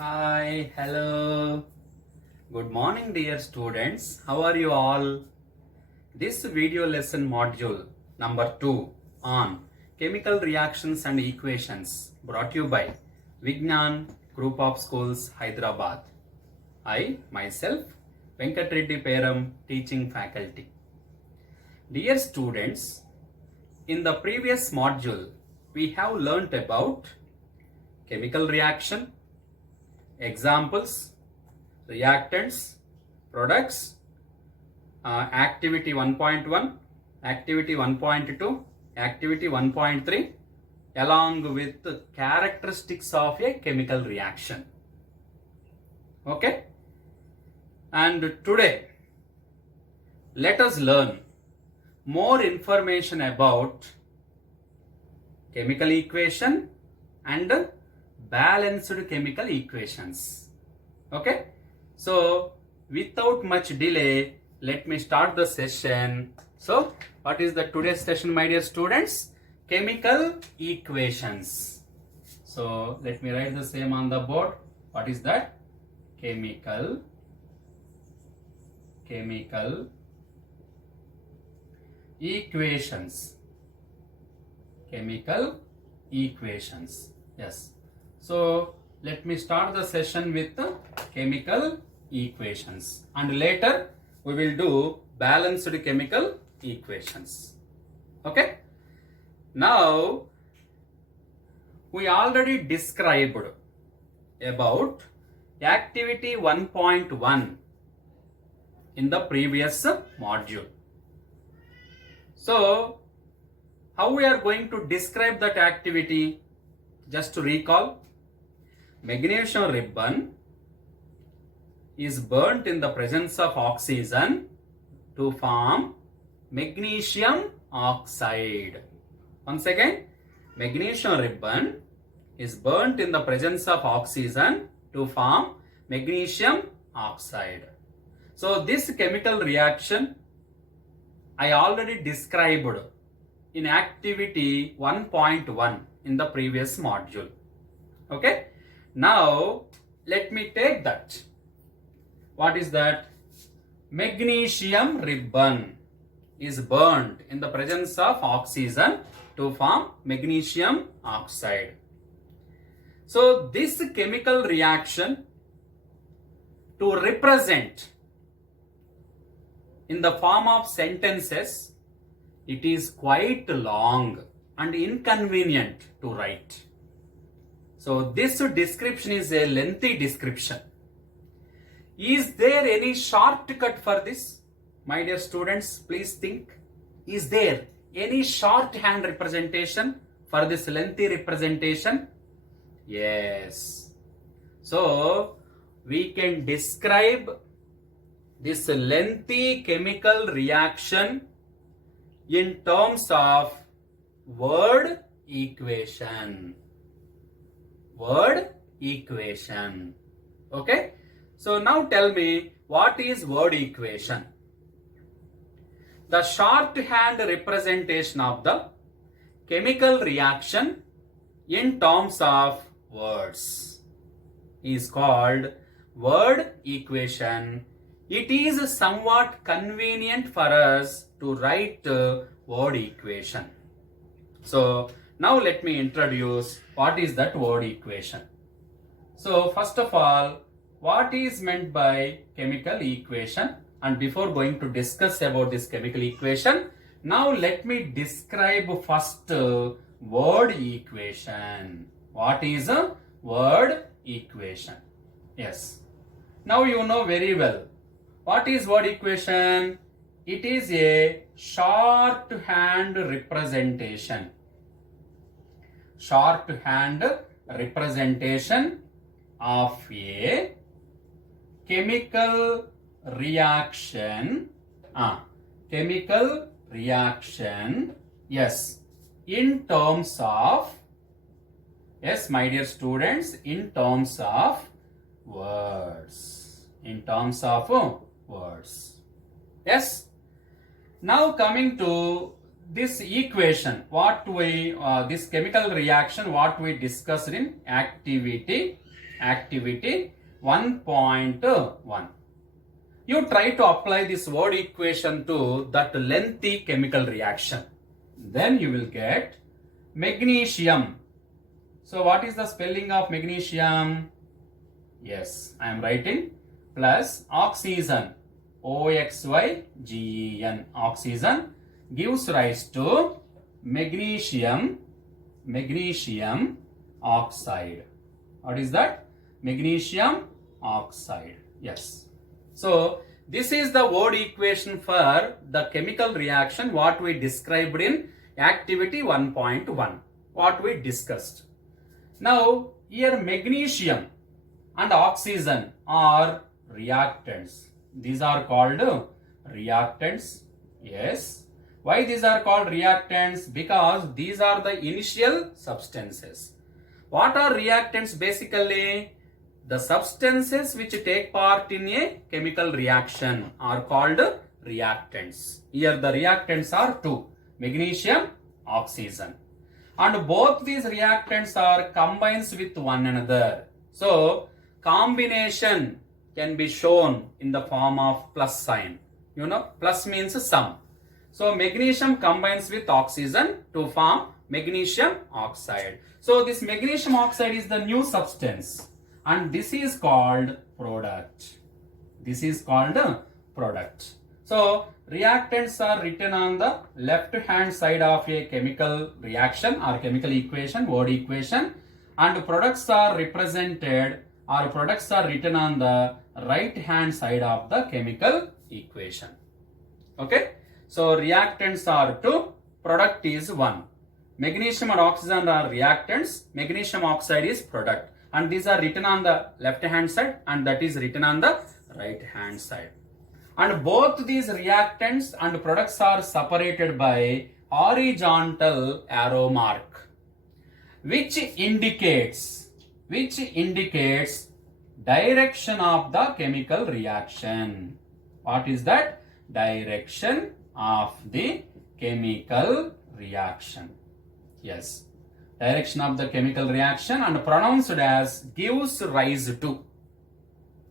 Hi, hello. Good morning, dear students. How are you all? This video lesson module number 2 on chemical reactions and equations brought to you by Vignan Group of Schools, Hyderabad. I, myself, Venkat Reddy Peram, teaching faculty. Dear students, in the previous module, we have learnt about chemical reaction, examples, reactants, products, activity 1.1, activity 1.2, activity 1.3 along with characteristics of a chemical reaction. Okay? And today, let us learn more information about chemical equation and balanced chemical equations. Okay? So, without much delay, let me start the session. So, what is the today's session, my dear students? Chemical equations. So, let me write the same on the board. What is that? Chemical equations. Chemical equations. Yes. So, let me start the session with the chemical equations, and later we will do balanced chemical equations. Okay? Now, we already described about activity 1.1 in the previous module. So, how we are going to describe that activity? Just to recall, magnesium ribbon is burnt in the presence of oxygen to form magnesium oxide. Once again, magnesium ribbon is burnt in the presence of oxygen to form magnesium oxide. So this chemical reaction I already described in activity 1.1 in the previous module. Okay? Now, let me take that. What is that? Magnesium ribbon is burned in the presence of oxygen to form magnesium oxide. So, this chemical reaction to represent in the form of sentences, it is quite long and inconvenient to write. So this description is a lengthy description. Is there any shortcut for this? My dear students, please think. Is there any shorthand representation for this lengthy representation? Yes. So we can describe this lengthy chemical reaction in terms of word equation. Word equation. Okay? So now tell me, what is word equation? The shorthand representation of the chemical reaction in terms of words is called word equation. It is somewhat convenient for us to write word equation. So now let me introduce what is that word equation. So first of all, what is meant by chemical equation? And before going to discuss about this chemical equation, now let me describe first word equation. What is a word equation? Yes. Now you know very well. What is word equation? It is a shorthand representation. Shorthand representation of a chemical reaction. Chemical reaction. Yes. In terms of, yes, my dear students, in terms of words. In terms of words. Yes. Now coming to this equation, what we, this chemical reaction, what we discussed in activity activity 1.1. You try to apply this word equation to that lengthy chemical reaction. Then you will get magnesium. So what is the spelling of magnesium? Yes, I am writing plus oxygen. OXYGEN. Oxygen gives rise to magnesium oxide. What is that? Magnesium oxide. Yes. So this is the word equation for the chemical reaction what we described in activity 1.1, what we discussed. Now here magnesium and oxygen are reactants. These are called reactants. Yes. Why these are called reactants? Because these are the initial substances. What are reactants basically? The substances which take part in a chemical reaction are called reactants. Here the reactants are two, magnesium, oxygen. And both these reactants are combines with one another. So combination can be shown in the form of plus sign. You know, plus means sum. So magnesium combines with oxygen to form magnesium oxide. So this magnesium oxide is the new substance and this is called product. This is called product. So reactants are written on the left hand side of a chemical reaction or chemical equation, word equation, and products are represented or products are written on the right hand side of the chemical equation. Okay. So reactants are 2, product is 1. Magnesium and oxygen are reactants, magnesium oxide is product. And these are written on the left hand side and that is written on the right hand side. And both these reactants and products are separated by horizontal arrow mark, which indicates direction of the chemical reaction. What is that? Direction of the chemical reaction. Yes, direction of the chemical reaction and pronounced as gives rise to.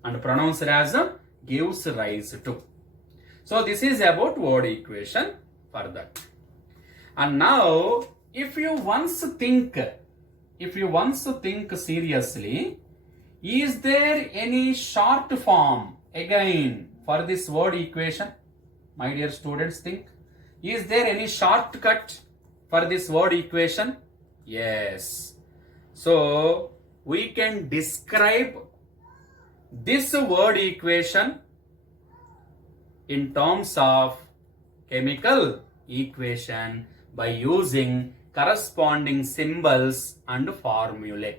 And pronounced as gives rise to. So this is about word equation for that. And now if you once think seriously, is there any short form again for this word equation? My dear students, think. Is there any shortcut for this word equation? Yes. So we can describe this word equation in terms of chemical equation by using corresponding symbols and formulae.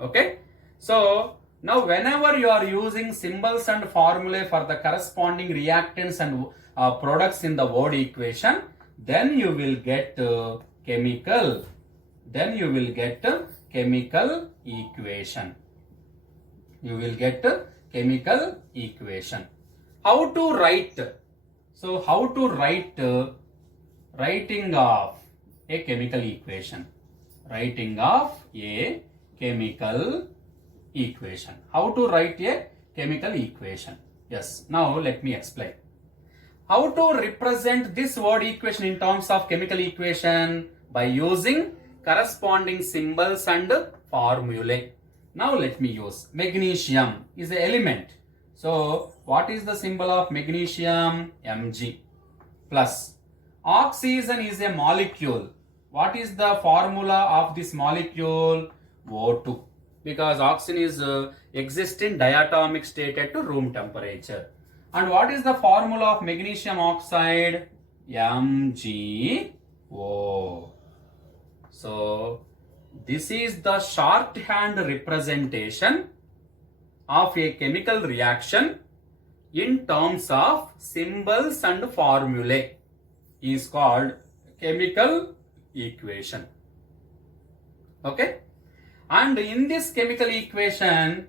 Okay. So now whenever you are using symbols and formulae for the corresponding reactants and products in the word equation, then you will get chemical equation. You will get chemical equation. How to write? So how to write writing of a chemical equation? Writing of a chemical equation. How to write a chemical equation? Yes. Now let me explain. How to represent this word equation in terms of chemical equation? By using corresponding symbols and formulae. Now let me use magnesium is an element. So what is the symbol of magnesium? Mg. Plus oxygen is a molecule. What is the formula of this molecule? O2. Because oxygen is exists in diatomic state at room temperature. And what is the formula of magnesium oxide? MgO. So this is the shorthand representation of a chemical reaction in terms of symbols and formulae is called chemical equation. Okay. And in this chemical equation,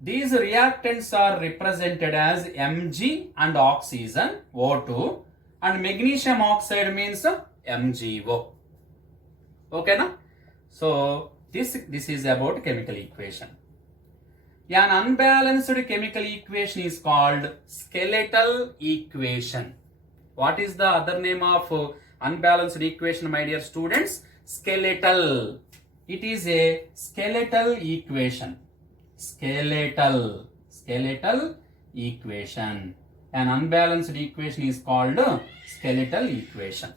these reactants are represented as Mg and oxygen, O2, and magnesium oxide means MgO. Okay, na? So this is about chemical equation. An unbalanced chemical equation is called skeletal equation. What is the other name of unbalanced equation, my dear students? Skeletal. It is a skeletal equation. Skeletal equation. An unbalanced equation is called skeletal equation.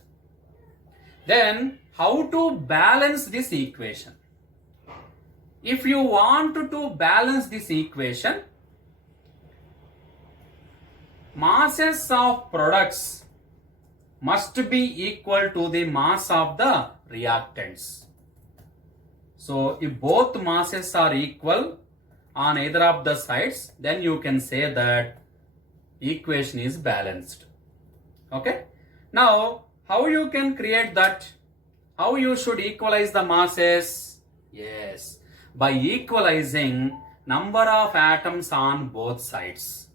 Then, how to balance this equation? If you want to balance this equation, masses of products must be equal to the mass of the reactants. So, if both masses are equal on either of the sides, then you can say that equation is balanced. Okay. Now, how you can create that? How you should equalize the masses? Yes, by equalizing number of atoms on both sides.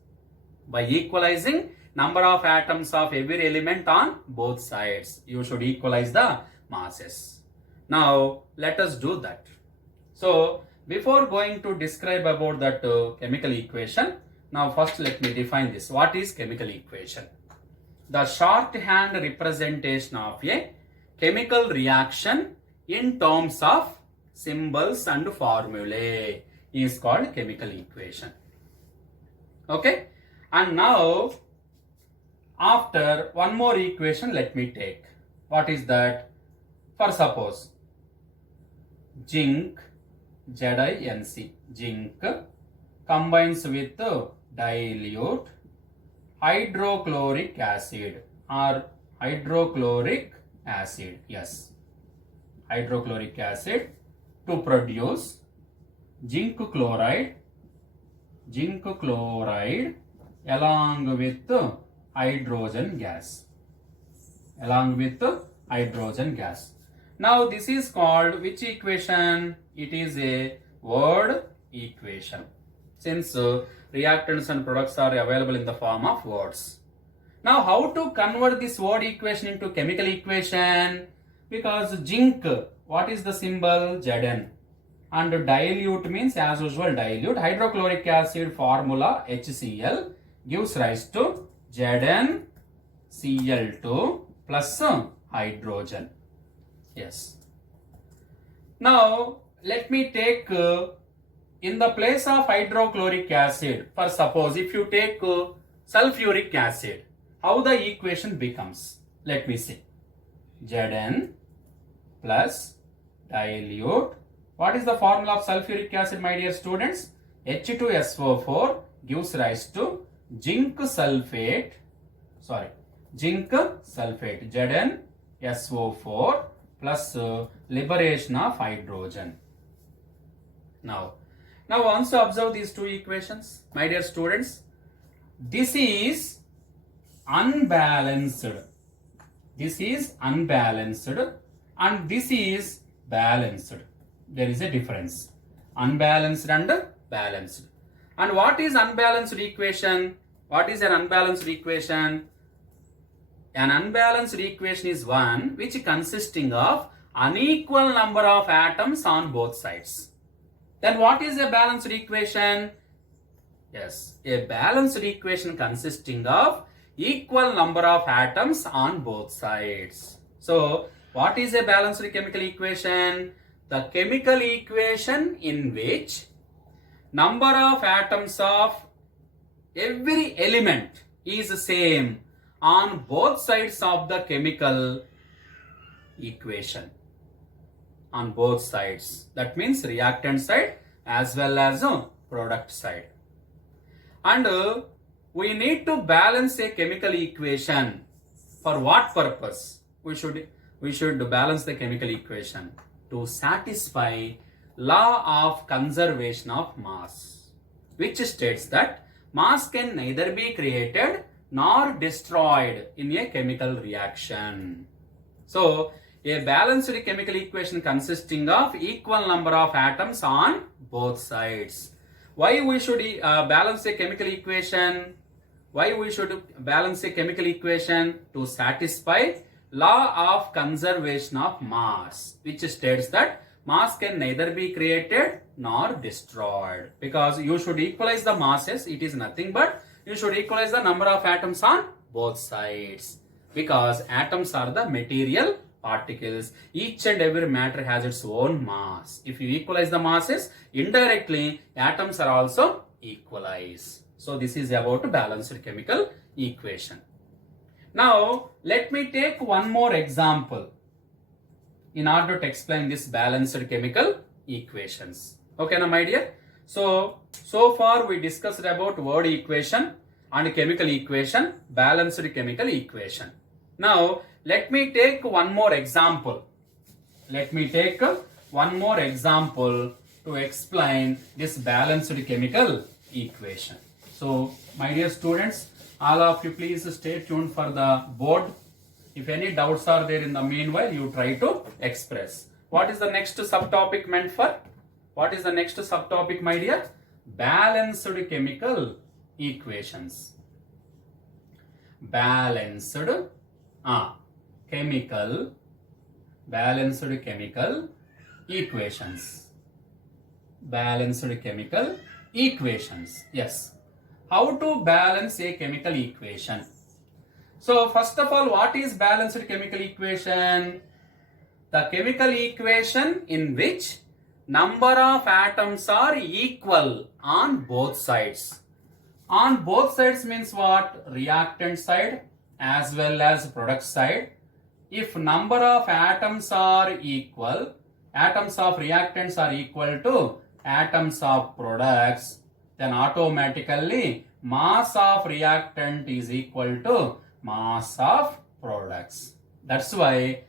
By equalizing number of atoms of every element on both sides, you should equalize the masses. Now, let us do that. So, before going to describe about that chemical equation, now first let me define this. What is chemical equation? The shorthand representation of a chemical reaction in terms of symbols and formulae is called chemical equation. Okay? And now, after one more equation, let me take. What is that? For suppose, zinc, ZINC, zinc combines with dilute hydrochloric acid or hydrochloric acid, yes, hydrochloric acid to produce zinc chloride along with hydrogen gas. Now this is called which equation? It is a word equation, since reactants and products are available in the form of words. Now how to convert this word equation into chemical equation? Because zinc, what is the symbol? Zn. And dilute means as usual dilute. Hydrochloric acid formula HCl gives rise to ZnCl2 plus hydrogen. Yes. Now let me take in the place of hydrochloric acid, for suppose if you take sulfuric acid, how the equation becomes? Let me see. Zn plus dilute. What is the formula of sulfuric acid, my dear students? H2SO4 gives rise to zinc sulfate, ZnSO4 plus liberation of hydrogen. Now once you observe these two equations, my dear students, this is unbalanced. This is unbalanced and this is balanced. There is a difference. Unbalanced and balanced. And what is unbalanced equation? What is an unbalanced equation? An unbalanced equation is one which consisting of unequal number of atoms on both sides. Then what is a balanced equation? Yes, a balanced equation consisting of equal number of atoms on both sides. So, what is a balanced chemical equation? The chemical equation in which number of atoms of every element is same on both sides of the chemical equation. On both sides. That means reactant side as well as product side. And we need to balance a chemical equation. For what purpose? We should balance the chemical equation to satisfy law of conservation of mass, which states that mass can neither be created nor destroyed in a chemical reaction. So, a balanced chemical equation consisting of equal number of atoms on both sides. Why we should balance a chemical equation? Why we should balance a chemical equation? To satisfy law of conservation of mass, which states that mass can neither be created nor destroyed. Because you should equalize the masses. It is nothing but you should equalize the number of atoms on both sides. Because atoms are the material particles. Each and every matter has its own mass. If you equalize the masses, indirectly atoms are also equalized. So this is about balanced chemical equation. Now let me take one more example in order to explain this balanced chemical equations. Okay, now my dear. So far we discussed about word equation and chemical equation, balanced chemical equation. Now let me take one more example. Let me take one more example to explain this balanced chemical equation. So my dear students, all of you please stay tuned for the board. If any doubts are there in the meanwhile, you try to express. What is the next subtopic meant for? What is the next subtopic, my dear? Balanced chemical equations. Balanced chemical equations. Balanced chemical equations. Yes. How to balance a chemical equation? So first of all, what is balanced chemical equation? The chemical equation in which number of atoms are equal on both sides. On both sides means what? Reactant side as well as product side. If number of atoms are equal, atoms of reactants are equal to atoms of products, then automatically mass of reactant is equal to mass of products. That's why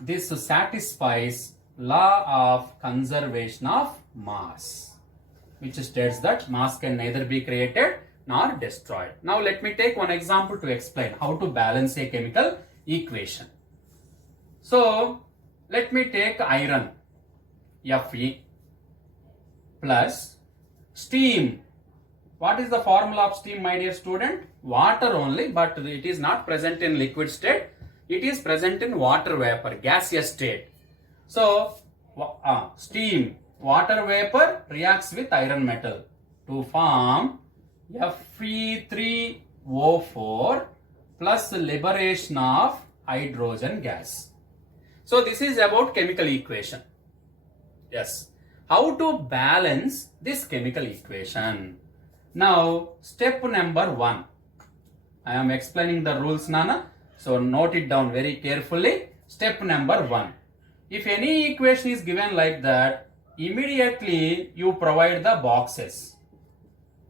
this satisfies law of conservation of mass, which states that mass can neither be created nor destroyed. Now let me take one example to explain how to balance a chemical equation. So let me take iron, Fe, plus steam. What is the formula of steam, my dear student? Water only, but it is not present in liquid state. It is present in water vapor, gaseous state. So steam, water vapor reacts with iron metal to form Fe3O4 plus liberation of hydrogen gas. So this is about chemical equation. Yes. How to balance this chemical equation? Now step number 1. I am explaining the rules, Nana. So note it down very carefully. Step number 1. If any equation is given like that, immediately you provide the boxes.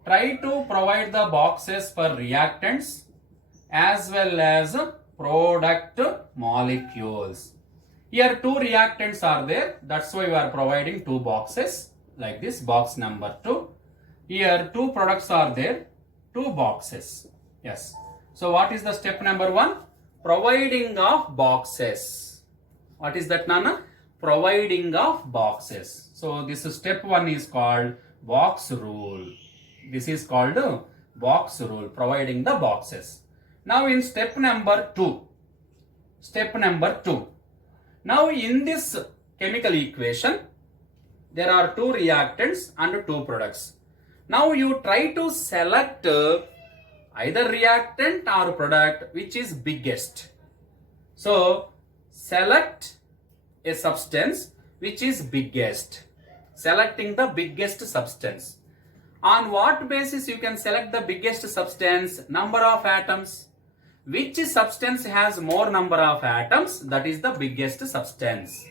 Try to provide the boxes for reactants as well as product molecules. Here 2 reactants are there. That's why we are providing 2 boxes like this, box number 2. Here 2 products are there, 2 boxes. Yes. So what is the step number 1? Providing of boxes. What is that, Nana? Providing of boxes. So this step 1 is called box rule. This is called box rule, providing the boxes. Now in step number 2. Now in this chemical equation, there are 2 reactants and 2 products. Now you try to select either reactant or product which is biggest. So select a substance which is biggest. Selecting the biggest substance. On what basis you can select the biggest substance? Number of atoms. Which substance has more number of atoms? That is the biggest substance.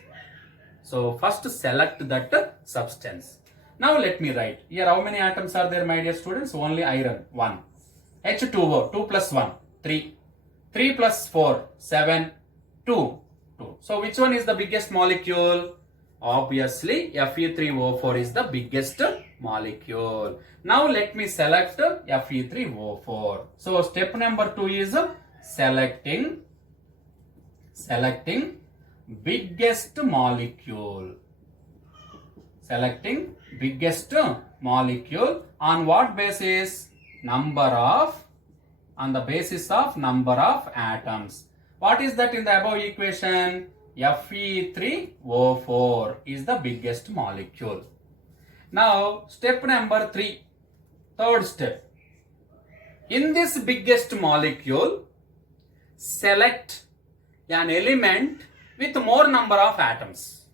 So first select that substance. Now let me write. Here how many atoms are there, my dear students? Only iron, 1. H2O, 2 plus 1, 3. 3 plus 4, 7, 2. So which one is the biggest molecule? Obviously Fe3O4 is the biggest molecule. Now let me select Fe3O4. So step number 2 is selecting biggest molecule. Selecting biggest molecule on what basis? On the basis of number of atoms. What is that in the above equation? Fe3O4 is the biggest molecule. Now step number 3, third step. In this biggest molecule, select an element with more number of atoms.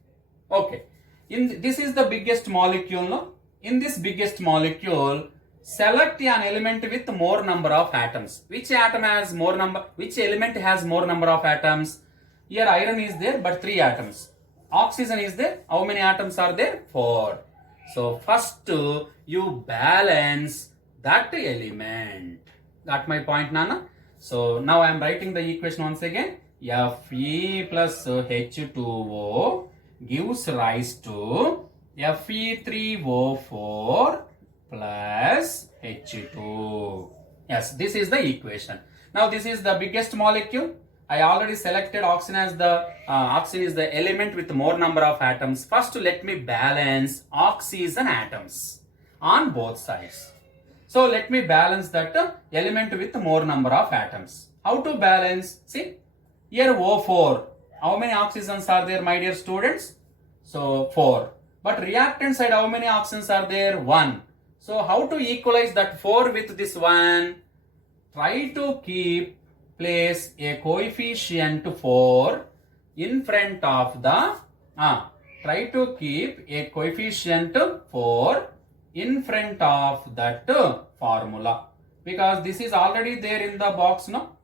Okay, this is the biggest molecule. No? In this biggest molecule, select an element with more number of atoms. Which atom has more number? Which element has more number of atoms? Here iron is there, but 3 atoms. Oxygen is there. How many atoms are there? 4. So first you balance that element. Got my point, Nana? So now I am writing the equation once again. Fe plus H2O gives rise to Fe3O4 plus H2. Yes, this is the equation. Now this is the biggest molecule. I already selected oxygen as the oxygen is the element with more number of atoms. First let me balance oxygen atoms on both sides. So let me balance that element with more number of atoms. How to balance? See, here O4. How many oxygens are there, my dear students? So 4. But reactant side, how many oxygens are there? 1. So how to equalize that 4 with this 1? Try to place a coefficient 4 in front of the try to keep a coefficient 4 in front of that formula, because this is already there in the box. No,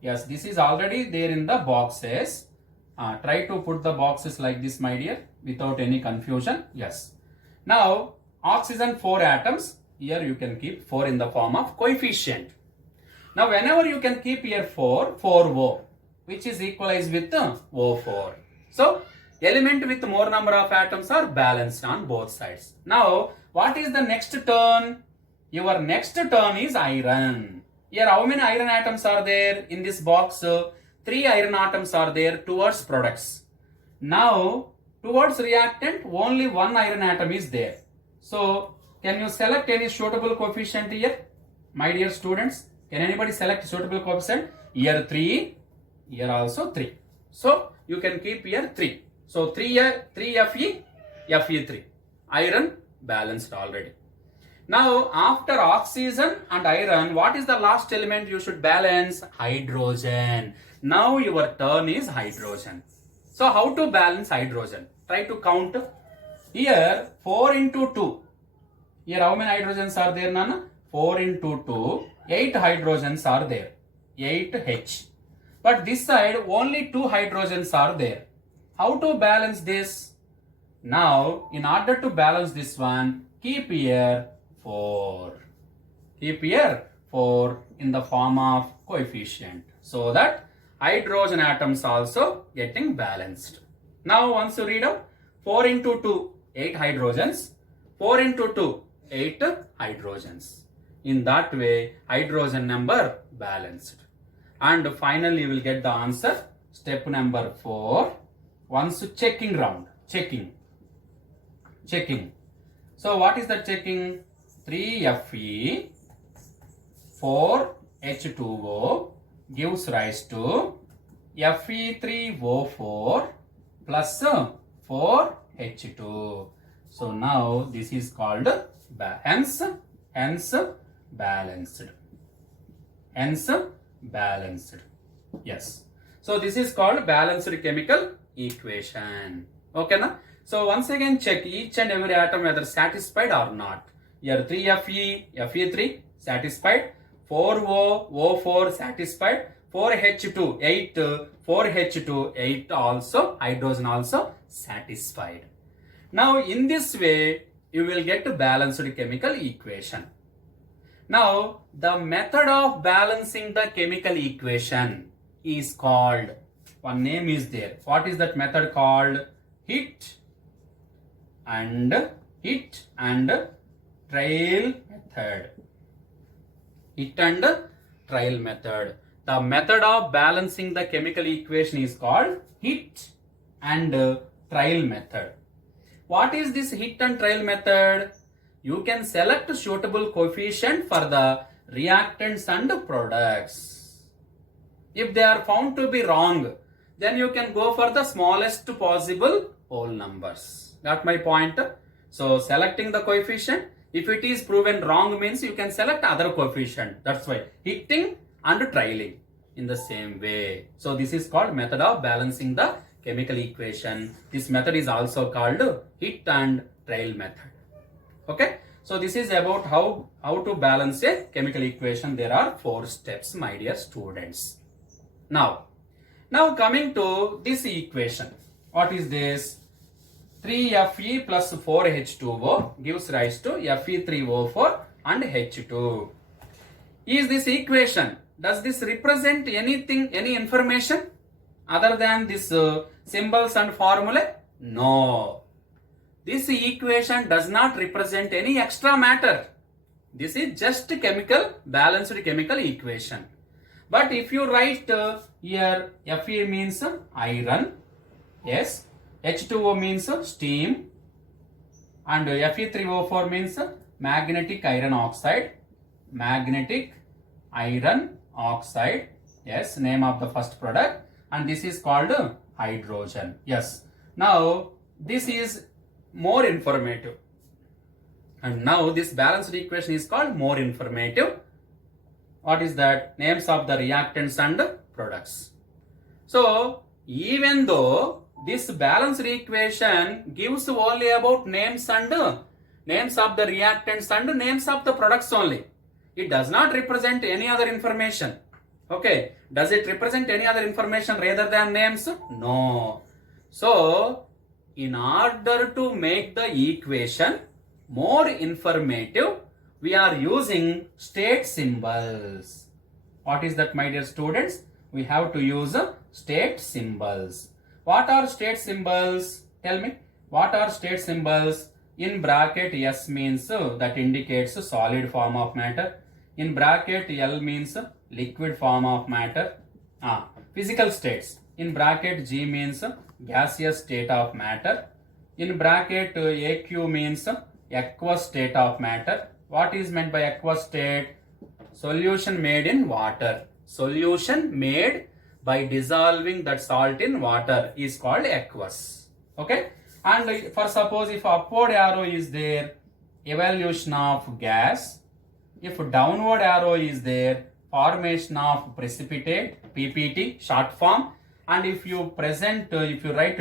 yes, this is already there in the boxes. Try to put the boxes like this, my dear, without any confusion. Yes. Now oxygen 4 atoms. Here you can keep 4 in the form of coefficient. Now whenever you can keep here 4O, which is equalized with O4. So element with more number of atoms are balanced on both sides. Now what is the next turn? Your next turn is iron. Here how many iron atoms are there in this box? 3 iron atoms are there towards products. Now towards reactant only 1 iron atom is there. So can you select any suitable coefficient here, my dear students? Can anybody select suitable coefficient? Here 3, here also 3. So you can keep here 3. So 3 Fe, Fe3. Iron balanced already. Now after oxygen and iron, what is the last element you should balance? Hydrogen. Now your turn is hydrogen. So how to balance hydrogen? Try to count. Here 4 into 2. Here how many hydrogens are there, Nana? 4 into 2. 8 hydrogens are there. 8H. But this side only 2 hydrogens are there. How to balance this? Now in order to balance this one, keep here 4. Keep here 4 in the form of coefficient, so that hydrogen atoms also getting balanced. Now once you read out 4 into 2, 8 hydrogens. 4 into 2, 8 hydrogens. In that way, hydrogen number balanced. And finally, you will get the answer. Step number 4. Once checking round. Checking. So what is that checking? 3Fe, 4H2O gives rise to Fe3O4 plus 4H2. So now this is called hence balanced. Yes. So this is called balanced chemical equation. Okay, na? So once again check each and every atom whether satisfied or not. Here 3Fe, Fe3 satisfied. 4O, O4 satisfied. 4H2, 8, 4H2, 8 also, hydrogen also satisfied. Now in this way, you will get a balanced chemical equation. Now the method of balancing the chemical equation is called, one name is there. What is that method called? Hit and trial method. Hit and trial method. The method of balancing the chemical equation is called hit and trial method. What is this hit and trial method? You can select suitable coefficient for the reactants and products. If they are found to be wrong, then you can go for the smallest possible whole numbers. Got my point? So selecting the coefficient, if it is proven wrong means you can select other coefficient. That's why heating and trailing in the same way. So this is called method of balancing the chemical equation. This method is also called hit and trail method. Okay. So this is about how to balance a chemical equation. There are 4 steps, my dear students. Now coming to this equation. What is this? 3Fe plus 4H2O gives rise to Fe3O4 and H2. Is this equation, does this represent anything, any information other than this symbols and formula? No. This equation does not represent any extra matter. This is just balanced chemical equation. But if you write here, Fe means iron, yes, H2O means steam, and Fe3O4 means magnetic iron oxide, yes, name of the first product, and this is called hydrogen, yes. Now, this is more informative, and now this balanced equation is called more informative. What is that? Names of the reactants and products. So even though this balanced equation gives only about names of the reactants and names of the products only, it does not represent any other information. Okay, does it represent any other information rather than names? No. So in order to make the equation more informative, we are using state symbols. What is that, my dear students? We have to use state symbols. What are state symbols? Tell me. What are state symbols? In bracket S means that indicates solid form of matter. In bracket L means liquid form of matter. Physical states. In bracket G means gaseous state of matter. In bracket AQ means aqueous state of matter. What is meant by aqueous state? Solution made in water. Solution made by dissolving that salt in water is called aqueous. Okay. And for suppose if upward arrow is there, evolution of gas. If downward arrow is there, formation of precipitate, PPT, short form. And if you write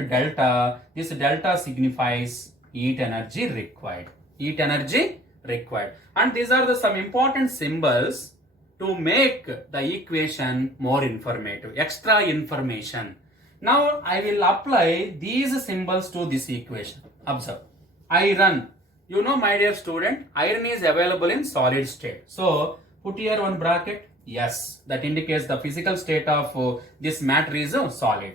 delta, this delta signifies heat energy required. Heat energy required. And these are some important symbols to make the equation more informative, extra information. Now I will apply these symbols to this equation. Observe. Iron. You know, my dear student, iron is available in solid state. So put here one bracket. Yes, that indicates the physical state of this matter is solid.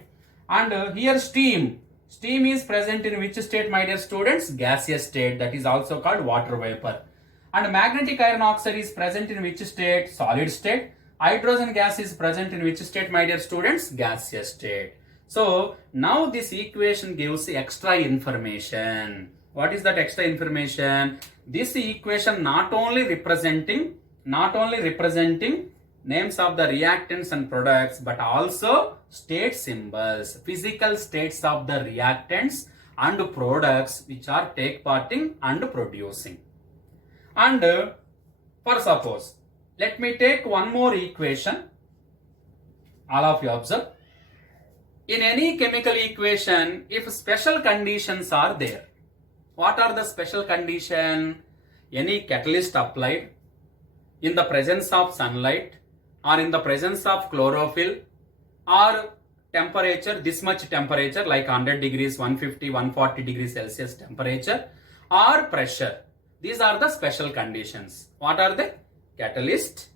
And here steam. Steam is present in which state, my dear students? Gaseous state. That is also called water vapor. And magnetic iron oxide is present in which state? Solid state. Hydrogen gas is present in which state, my dear students? Gaseous state. So now this equation gives extra information. What is that extra information? This equation not only representing names of the reactants and products, but also state symbols, physical states of the reactants and products which are take part in and producing. And for suppose, let me take one more equation. All of you observe. In any chemical equation, if special conditions are there, what are the special conditions? Any catalyst applied in the presence of sunlight, or in the presence of chlorophyll, or temperature, this much temperature like 100 degrees, 150, 140 degrees Celsius temperature, or pressure. These are the special conditions. What are they? Catalyst,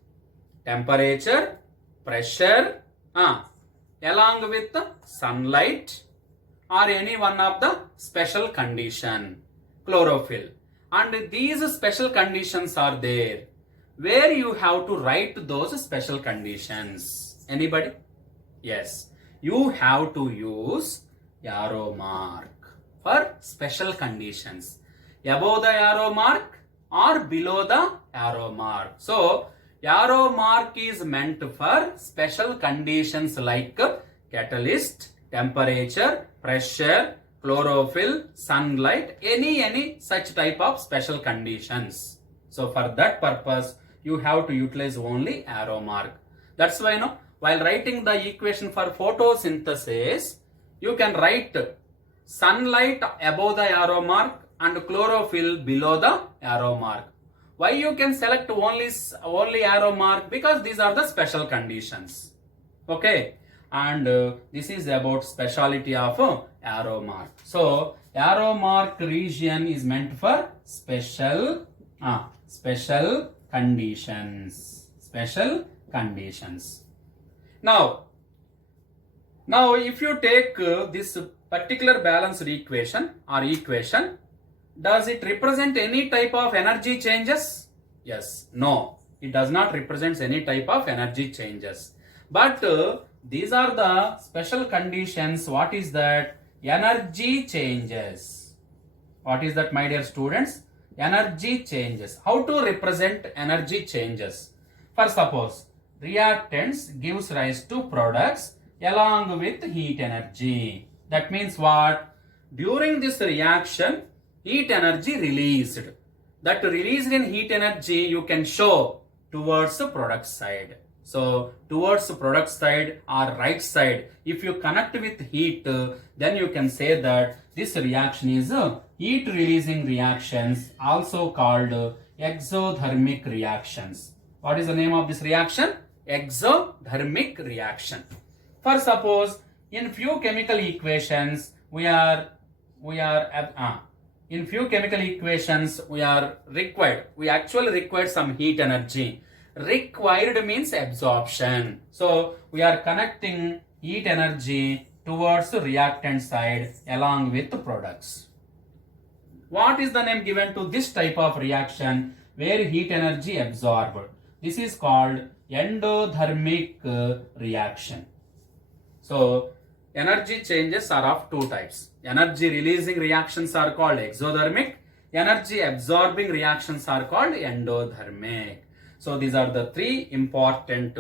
temperature, pressure, along with the sunlight, or any one of the special condition, chlorophyll. And these special conditions are there. Where you have to write those special conditions? Anybody? Yes. You have to use arrow mark for special conditions. Above the arrow mark or below the arrow mark. So, arrow mark is meant for special conditions like catalyst, temperature, pressure, chlorophyll, sunlight, any such type of special conditions. So for that purpose, you have to utilize only arrow mark. That's why while writing the equation for photosynthesis, you can write sunlight above the arrow mark and chlorophyll below the arrow mark. Why you can select only arrow mark? Because these are the special conditions. Okay, and this is about speciality of arrow mark. So arrow mark region is meant for special conditions. Special conditions. Now if you take this particular balanced equation, does it represent any type of energy changes? Yes, no, it does not represent any type of energy changes. But these are the special conditions. What is that? Energy changes. What is that, my dear students? Energy changes. How to represent energy changes? For suppose, reactants gives rise to products along with heat energy. That means what? During this reaction, heat energy released. That released in heat energy you can show towards the product side. So towards the product side or right side, if you connect with heat, then you can say that this reaction is heat releasing reactions, also called exothermic reactions. What is the name of this reaction? Exothermic reaction. For suppose in few chemical equations we actually required some heat energy. Required means absorption. So we are connecting heat energy towards the reactant side along with the products. What is the name given to this type of reaction where heat energy absorbed? This is called endothermic reaction. So energy changes are of two types. Energy releasing reactions are called exothermic. Energy absorbing reactions are called endothermic. So these are the three important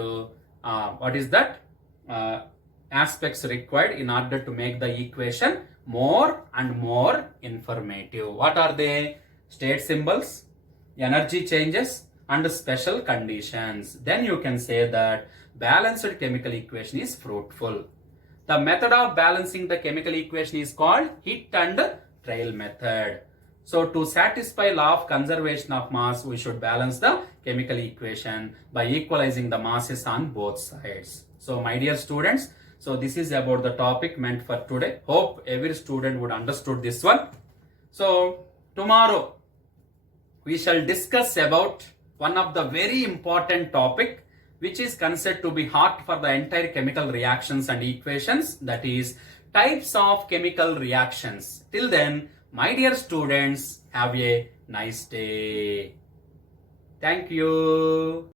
aspects required in order to make the equation more and more informative. What are they? State symbols, energy changes, and special conditions. Then you can say that balanced chemical equation is fruitful. The method of balancing the chemical equation is called hit and trail method. So to satisfy law of conservation of mass, we should balance the chemical equation by equalizing the masses on both sides. So my dear students, so this is about the topic meant for today. Hope every student would understood this one. So tomorrow we shall discuss about one of the very important topic which is considered to be heart for the entire chemical reactions and equations, that is types of chemical reactions. Till then, my dear students, have a nice day. Thank you.